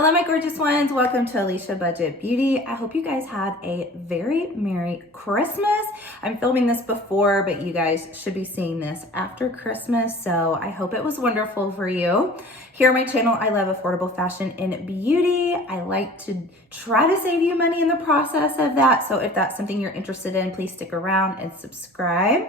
Hello, my gorgeous ones. Welcome to Alicia Budget Beauty. I hope you guys had a very Merry Christmas. I'm filming this before, but you guys should be seeing this after Christmas, so I hope it was wonderful for you. Here on my channel, I love affordable fashion and beauty. I like to try to save you money in the process of that, so if that's something you're interested in, please stick around and subscribe.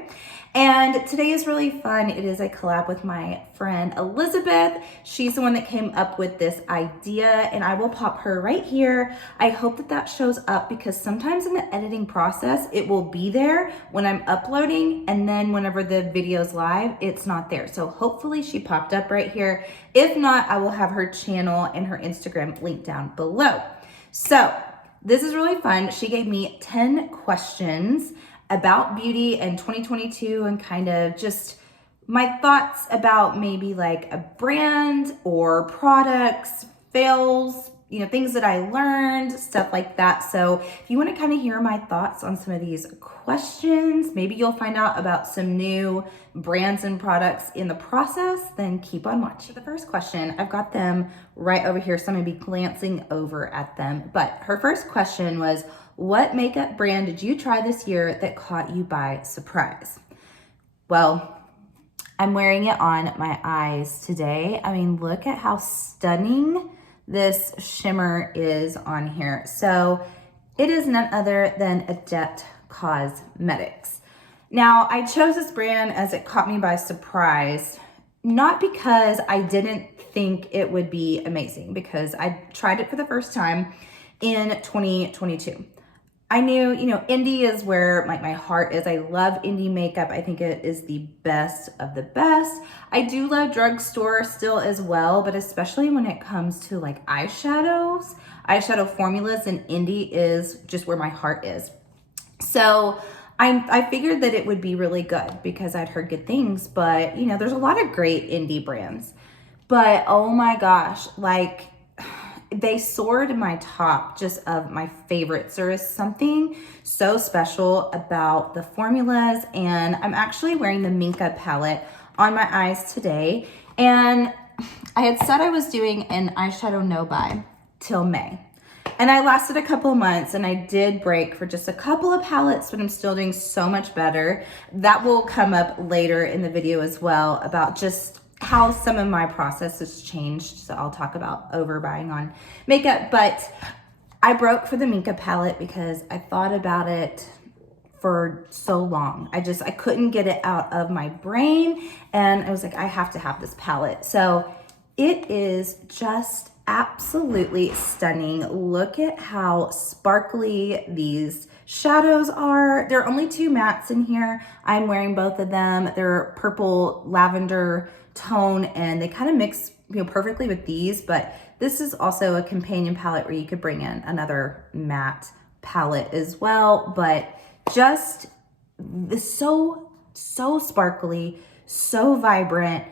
And today is really fun. It is a collab with my friend Elizabeth. She's the one that came up with this idea, and I will pop her right here. I hope that that shows up because sometimes in the editing process, it will be there when I'm uploading, and then whenever the video's live, it's not there. So hopefully she popped up right here. If not, I will have her channel and her Instagram linked down below. So this is really fun. She gave me 10 questions about beauty in 2022 and kind of just my thoughts about maybe like a brand or products, fails, you know, things that I learned, stuff like that. So if you want to kind of hear my thoughts on some of these questions, maybe you'll find out about some new brands and products in the process, then keep on watching. The first question, I've got them right over here, so I'm going to be glancing over at them. But her first question was, what makeup brand did you try this year that caught you by surprise? Well, I'm wearing it on my eyes today. I mean, look at how stunning this shimmer is on here. So it is none other than Adept Cosmetics. Now, I chose this brand as it caught me by surprise, not because I didn't think it would be amazing, because I tried it for the first time in 2022. I knew, you know, indie is where my heart is. I love indie makeup. I think it is the best of the best. I do love drugstore still as well, but especially when it comes to like eyeshadows, eyeshadow formulas, and indie is just where my heart is. So I figured that it would be really good because I'd heard good things, but you know, there's a lot of great indie brands. But oh my gosh, like, they soared my top just of my favorites. There is something so special about the formulas, and I'm actually wearing the Minka palette on my eyes today. And I had said I was doing an eyeshadow no buy till May. And I lasted a couple of months, and I did break for just a couple of palettes, but I'm still doing so much better. That will come up later in the video as well about just how some of my process has changed. So I'll talk about overbuying on makeup, but I broke for the Minka palette because I thought about it for so long. I couldn't get it out of my brain, and I was like, I have to have this palette. So it is just absolutely stunning. Look at how sparkly these shadows are. There are only two mattes in here. I'm wearing both of them. They're purple lavender tone, and they kind of mix, you know, perfectly with these, but this is also a companion palette where you could bring in another matte palette as well. But just so sparkly, so vibrant,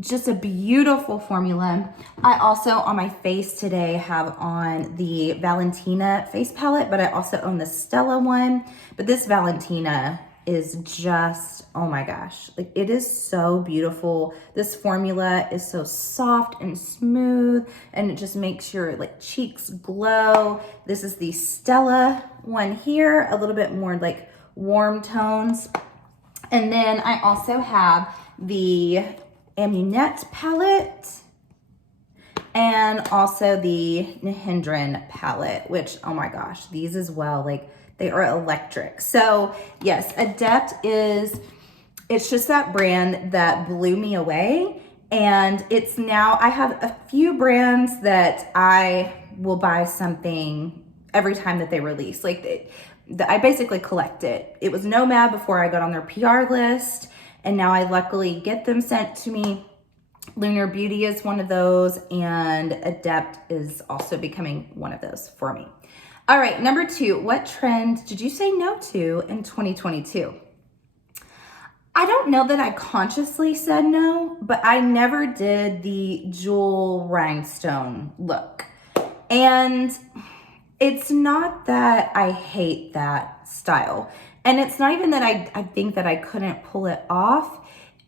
just a beautiful formula. I also on my face today have on the Valentina face palette, but I also own the Stella one. But this Valentina is just, oh my gosh, like it is so beautiful. This formula is so soft and smooth, and it just makes your like cheeks glow. This is the Stella one here, a little bit more like warm tones. And then I also have the Amunette palette and also the Nihindran palette, which, oh my gosh, these as well, like they are electric. So yes, Adept it's just that brand that blew me away. And it's now, I have a few brands that I will buy something every time that they release. Like I basically collect it. It was Nomad before I got on their PR list, and now I luckily get them sent to me. Lunar Beauty is one of those, and Adept is also becoming one of those for me. All right, number 2, what trend did you say no to in 2022? I don't know that I consciously said no, but I never did the jewel rhinestone look. And it's not that I hate that style. And it's not even that I think that I couldn't pull it off.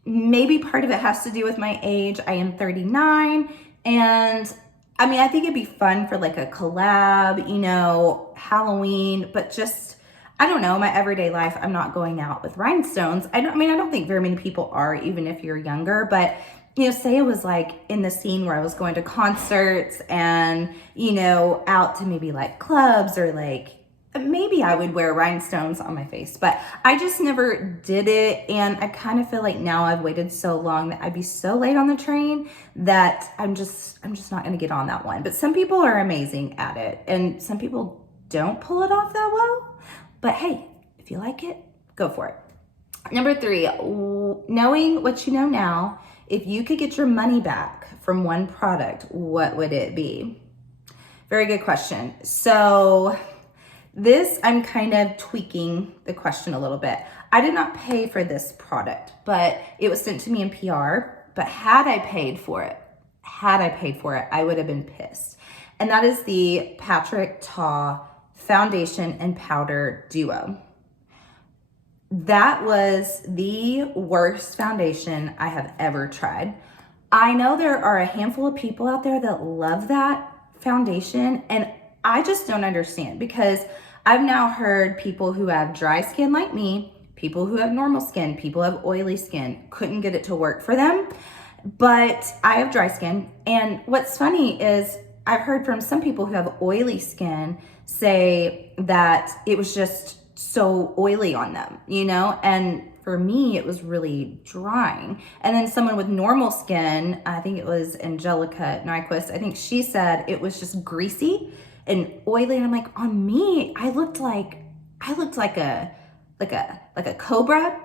Maybe part of it has to do with my age. I am 39, and I mean, I think it'd be fun for like a collab, you know, Halloween, but just, I don't know, my everyday life, I'm not going out with rhinestones. I don't think very many people are, even if you're younger, but you know, say it was like in the scene where I was going to concerts and, you know, out to maybe like clubs or like, maybe I would wear rhinestones on my face, but I just never did it. And I kind of feel like now I've waited so long that I'd be so late on the train that I'm just not going to get on that one. But some people are amazing at it and some people don't pull it off that well. But hey, if you like it, go for it. Number 3, knowing what you know now, if you could get your money back from one product, what would it be? Very good question. So this, I'm kind of tweaking the question a little bit. I did not pay for this product, but it was sent to me in PR. But had I paid for it, I would have been pissed. And that is the Patrick Ta Foundation and Powder Duo. That was the worst foundation I have ever tried. I know there are a handful of people out there that love that foundation, and I just don't understand, because I've now heard people who have dry skin like me, people who have normal skin, people who have oily skin, couldn't get it to work for them. But I have dry skin, and what's funny is I've heard from some people who have oily skin say that it was just so oily on them, you know, and for me, it was really drying. And then someone with normal skin, I think it was Angelica Nyquist, I think she said it was just greasy and oily. And I'm like, on me, I looked like a cobra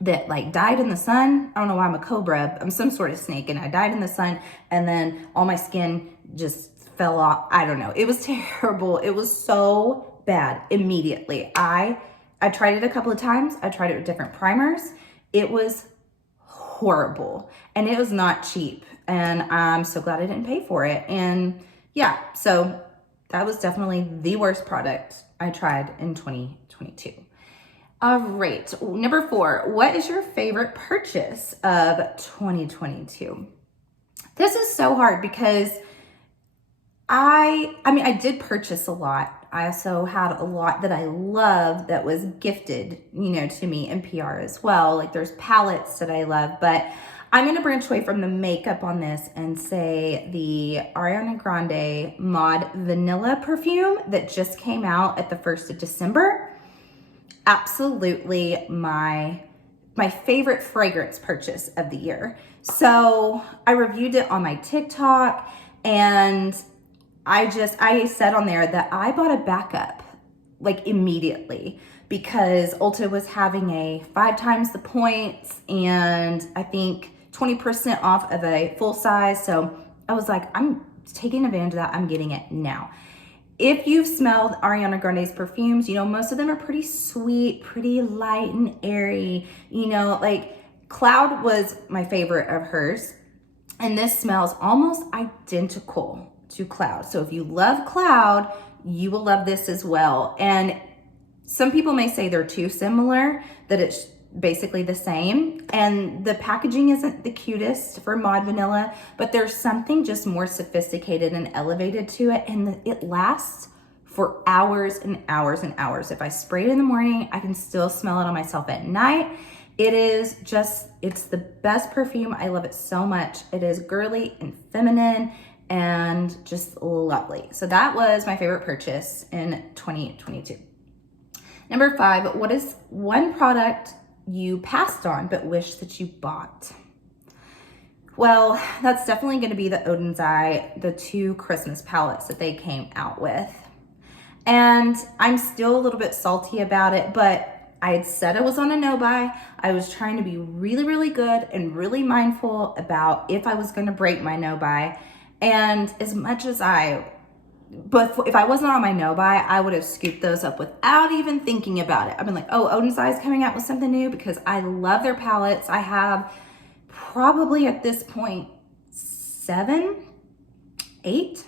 that like died in the sun. I don't know why I'm a cobra. I'm some sort of snake, and I died in the sun, and then all my skin just fell off. I don't know. It was terrible. It was so bad immediately. I tried it a couple of times. I tried it with different primers. It was horrible, and it was not cheap, and I'm so glad I didn't pay for it. And yeah, so that was definitely the worst product I tried in 2022. All right, number 4, what is your favorite purchase of 2022? This is so hard because I mean, I did purchase a lot. I also had a lot that I love that was gifted, you know, to me in PR as well. Like there's palettes that I love, but I'm going to branch away from the makeup on this and say the Ariana Grande Mod Vanilla perfume that just came out at the 1st of December. Absolutely my favorite fragrance purchase of the year. So I reviewed it on my TikTok, and I said on there that I bought a backup like immediately because Ulta was having a 5 times the points and I think 20% off of a full size. So I was like, I'm taking advantage of that. I'm getting it now. If you've smelled Ariana Grande's perfumes, you know, most of them are pretty sweet, pretty light and airy. You know, like Cloud was my favorite of hers. And this smells almost identical to Cloud. So if you love Cloud, you will love this as well. And some people may say they're too similar, that it's basically the same. And the packaging isn't the cutest for Mod Vanilla, but there's something just more sophisticated and elevated to it. And it lasts for hours and hours and hours. If I spray it in the morning, I can still smell it on myself at night. It's the best perfume. I love it so much. It is girly and feminine and just lovely. So that was my favorite purchase in 2022. Number 5, what is one product you passed on but wish that you bought? Well, that's definitely going to be the Oden's Eye, the 2 Christmas palettes that they came out with. And I'm still a little bit salty about it, but I had said I was on a no-buy. I was trying to be really, really good and really mindful about if I was going to break my no-buy. And as much as but if I wasn't on my no-buy, I would have scooped those up without even thinking about it. I've been like, oh, Oden's Eye is coming out with something new, because I love their palettes. I have probably at this point 7, 8,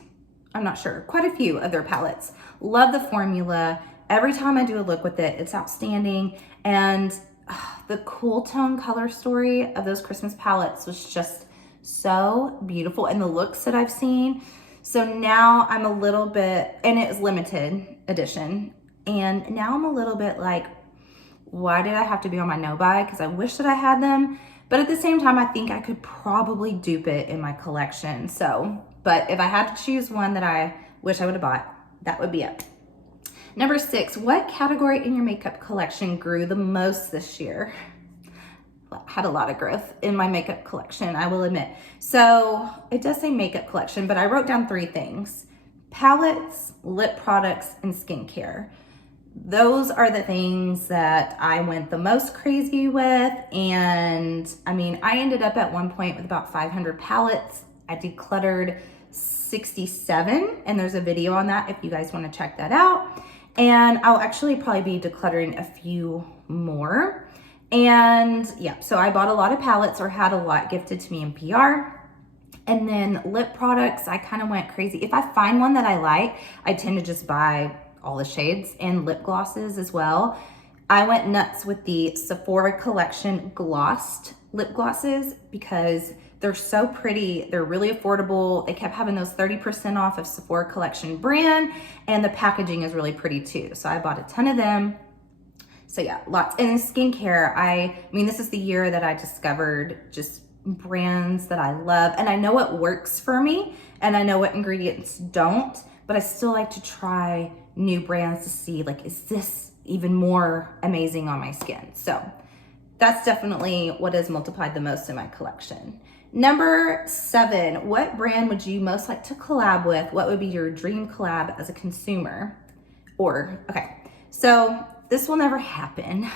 I'm not sure, quite a few of their palettes. Love the formula. Every time I do a look with it, it's outstanding. And the cool tone color story of those Christmas palettes was just so beautiful. And the looks that I've seen. So now I'm a little bit, and it was limited edition. And now I'm a little bit like, why did I have to be on my no buy? Because I wish that I had them. But at the same time, I think I could probably dupe it in my collection. So, but if I had to choose one that I wish I would have bought, that would be it. Number 6, what category in your makeup collection grew the most this year? Had a lot of growth in my makeup collection, I will admit. So it does say makeup collection, but I wrote down 3 things: palettes, lip products, and skincare. Those are the things that I went the most crazy with. And I mean, I ended up at one point with about 500 palettes. I decluttered 67, and there's a video on that if you guys want to check that out. And I'll actually probably be decluttering a few more. And yeah, so I bought a lot of palettes, or had a lot gifted to me in PR. And then lip products, I kind of went crazy. If I find one that I like, I tend to just buy all the shades, and lip glosses as well. I went nuts with the Sephora collection glossed lip glosses because they're so pretty. They're really affordable. They kept having those 30% off of Sephora collection brand, and the packaging is really pretty too. So I bought a ton of them. So yeah, lots. And skincare, I mean, this is the year that I discovered just brands that I love, and I know what works for me, and I know what ingredients don't, but I still like to try new brands to see, like, is this even more amazing on my skin? So that's definitely what has multiplied the most in my collection. Number 7, what brand would you most like to collab with? What would be your dream collab as a consumer? Okay, so this will never happen.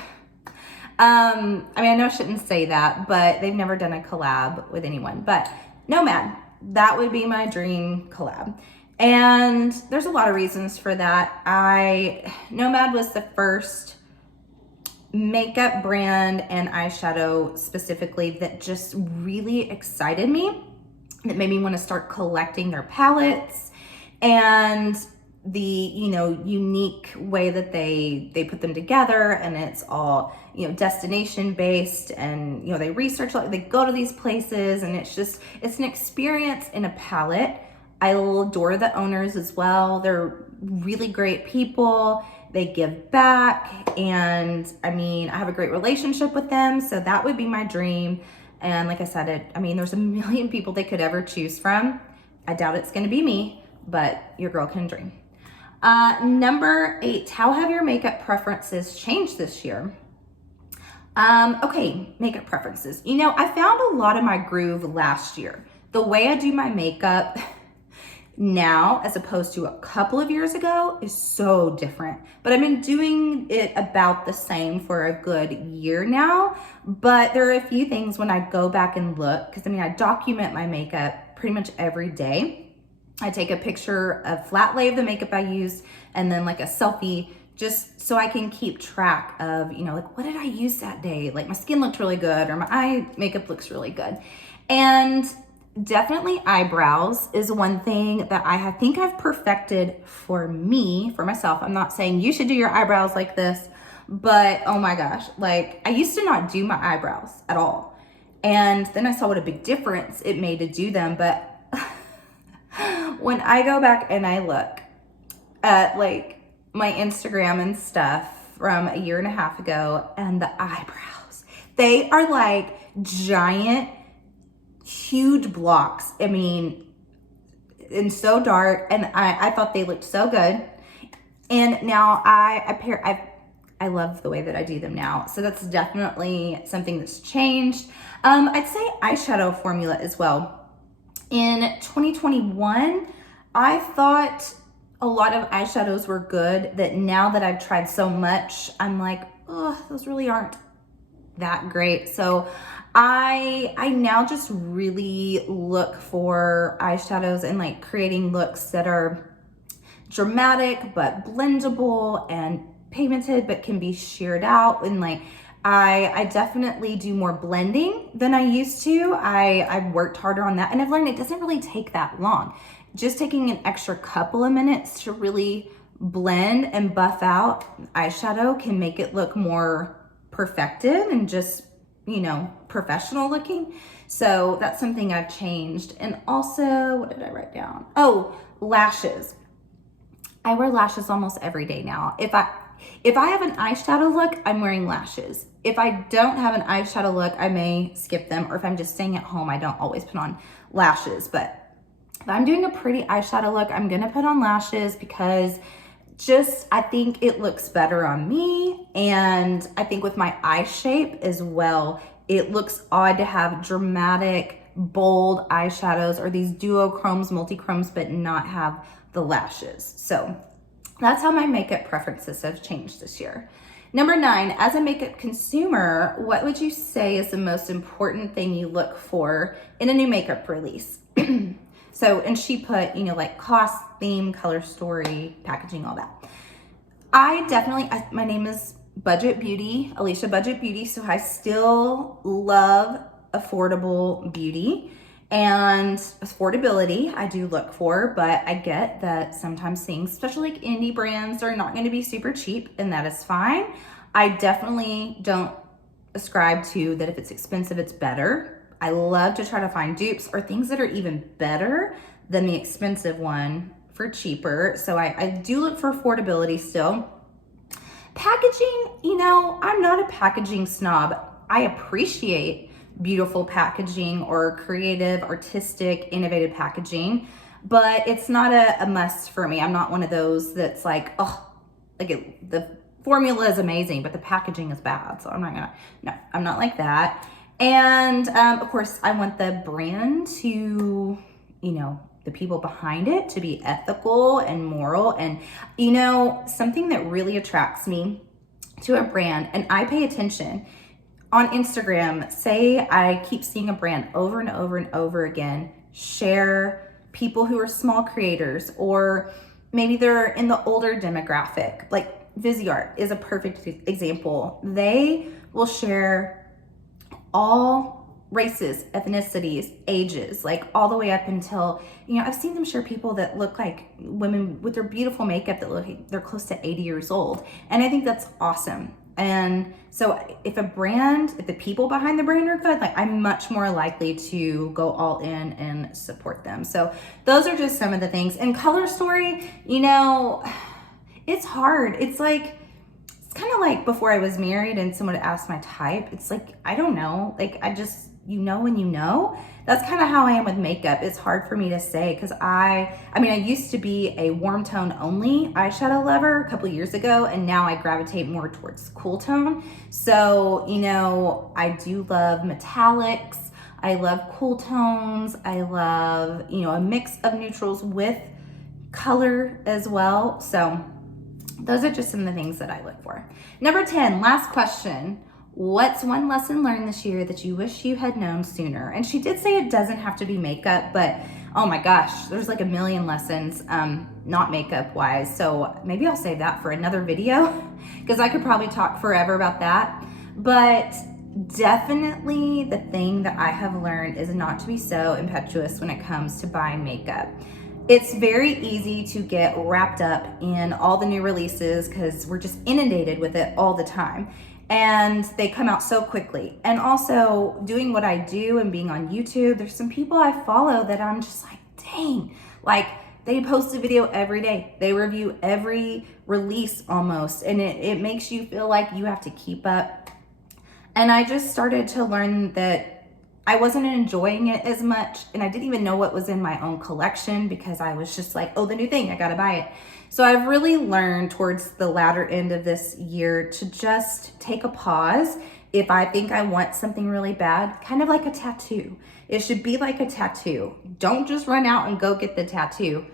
I mean, I know I shouldn't say that, but they've never done a collab with anyone. But Nomad, that would be my dream collab. And there's a lot of reasons for that. Nomad was the first makeup brand and eyeshadow specifically that just really excited me. That made me want to start collecting their palettes, and the, you know, unique way that they put them together, and it's all, you know, destination based, and, you know, they research, like, they go to these places, and it's an experience in a palette. I adore the owners as well. They're really great people. They give back, and I mean, I have a great relationship with them, so that would be my dream. And like I said, I mean, there's a million people they could ever choose from. I doubt it's gonna be me, but your girl can dream. Number 8, how have your makeup preferences changed this year? Okay, makeup preferences. You know, I found a lot of my groove last year. The way I do my makeup now, as opposed to a couple of years ago, is so different. But I've been doing it about the same for a good year now. But there are a few things when I go back and look, because I mean, I document my makeup pretty much every day. I take a picture of flat lay of the makeup I use, and then like a selfie, just so I can keep track of, you know, like, what did I use that day? Like, my skin looked really good, or my eye makeup looks really good. And definitely eyebrows is one thing that I think I've perfected for me, for myself. I'm not saying you should do your eyebrows like this, but oh my gosh, like, I used to not do my eyebrows at all. And then I saw what a big difference it made to do them. But when I go back and I look at like my Instagram and stuff from a year and a half ago, and the eyebrows, they are like giant, huge blocks. I mean, and so dark, and I thought they looked so good. And now I love the way that I do them now. So that's definitely something that's changed. I'd say eyeshadow formula as well. In 2021, I thought a lot of eyeshadows were good, that now that I've tried so much, I'm like, oh, those really aren't that great. So I now just really look for eyeshadows and like creating looks that are dramatic but blendable, and pigmented but can be sheared out. And like, I definitely do more blending than I used to. I've worked harder on that, and I've learned it doesn't really take that long. Just taking an extra couple of minutes to really blend and buff out eyeshadow can make it look more perfected and just, you know, professional looking. So that's something I've changed. And also, what did I write down? Oh, lashes. I wear lashes almost every day now. If I have an eyeshadow look, I'm wearing lashes. If I don't have an eyeshadow look, I may skip them. Or if I'm just staying at home, I don't always put on lashes. But if I'm doing a pretty eyeshadow look, I'm gonna put on lashes because I think it looks better on me. And I think with my eye shape as well, it looks odd to have dramatic, bold eyeshadows or these duochromes, multi-chromes, but not have the lashes. So that's how my makeup preferences have changed this year. Number 9, as a makeup consumer, what would you say is the most important thing you look for in a new makeup release? So, and she put, you know, like cost, theme, color story, packaging, all that. My name is Budget Beauty, Alicia Budget Beauty. So I still love affordable beauty, and affordability I do look for, but I get that sometimes things, especially like indie brands, are not going to be super cheap, and that is fine. I definitely don't ascribe to that if it's expensive, it's better. I love to try to find dupes or things that are even better than the expensive one for cheaper. So I do look for affordability still. Packaging, you know, I'm not a packaging snob. I appreciate beautiful packaging or creative, artistic, innovative packaging, but it's not a must for me. I'm not one of those that's like, oh, the formula is amazing, but the packaging is bad. So no, I'm not like that. And of course, I want the brand to, you know, the people behind it to be ethical and moral. And, you know, something that really attracts me to a brand, and I pay attention on Instagram, say I keep seeing a brand over and over and over again, share people who are small creators, or maybe they're in the older demographic, like Visyart is a perfect example. They will share all races, ethnicities, ages, like all the way up until, you know, I've seen them share people that look like women with their beautiful makeup that look like they're close to 80 years old. And I think that's awesome. And so if the people behind the brand are good, like I'm much more likely to go all in and support them. So those are just some of the things. And color story, you know, it's hard. It's kind of like before I was married and someone asked my type. It's like, I don't know. Like, I just, you know when you know. That's kind of how I am with makeup. It's hard for me to say because I used to be a warm tone only eyeshadow lover a couple years ago, and now I gravitate more towards cool tone. So, you know, I do love metallics. I love cool tones. I love, you know, a mix of neutrals with color as well. So those are just some of the things that I look for. Number 10, last question. What's one lesson learned this year that you wish you had known sooner? And she did say it doesn't have to be makeup, but oh my gosh, there's like a million lessons, not makeup wise. So maybe I'll save that for another video because I could probably talk forever about that. But definitely the thing that I have learned is not to be so impetuous when it comes to buying makeup. It's very easy to get wrapped up in all the new releases because we're just inundated with it all the time. And they come out so quickly. And also doing what I do and being on YouTube, there's some people I follow that I'm just like, dang, like they post a video every day. They review every release almost. And it makes you feel like you have to keep up. And I just started to learn that I wasn't enjoying it as much, and I didn't even know what was in my own collection because I was just like, oh, the new thing, I gotta buy it. So I've really learned towards the latter end of this year to just take a pause. If I think I want something really bad, kind of like a tattoo. It should be like a tattoo. Don't just run out and go get the tattoo.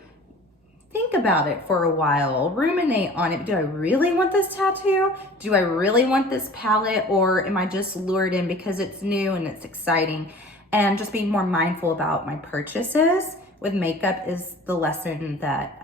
Think about it for a while, ruminate on it. Do I really want this tattoo? Do I really want this palette? Or am I just lured in because it's new and it's exciting? And just being more mindful about my purchases with makeup is the lesson that,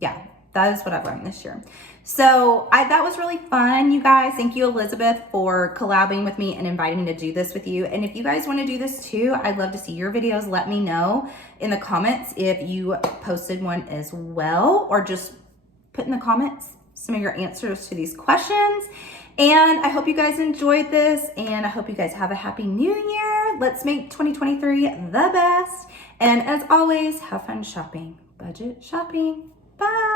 yeah, that is what I've learned this year. So that was really fun, you guys. Thank you, Elizabeth, for collabing with me and inviting me to do this with you. And if you guys want to do this too, I'd love to see your videos. Let me know in the comments if you posted one as well, or just put in the comments some of your answers to these questions. And I hope you guys enjoyed this, and I hope you guys have a happy new year. Let's make 2023 the best. And as always, have fun shopping. Budget shopping. Bye.